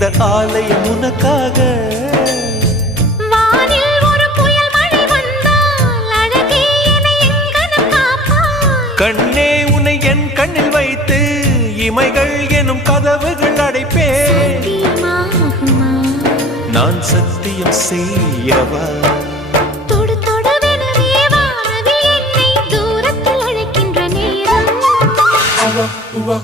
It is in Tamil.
இந்த ஆலயம் உனக்காக. வானில் ஒரு புயல் மழை வந்தால் அழகே என்னை எங்கனம் காப்பாய். கண்ணே உன்னை என் கண்ணில் வைத்து இமைகள் எனும் கதவுகள் அடைப்பேன். சத்தியமாகுமா? நான் சத்தியம் செய்யவா? தொடு தொடுவெனவே வானவில் என்னை தூரத்தில் அழைக்கின்ற நேரம். உவா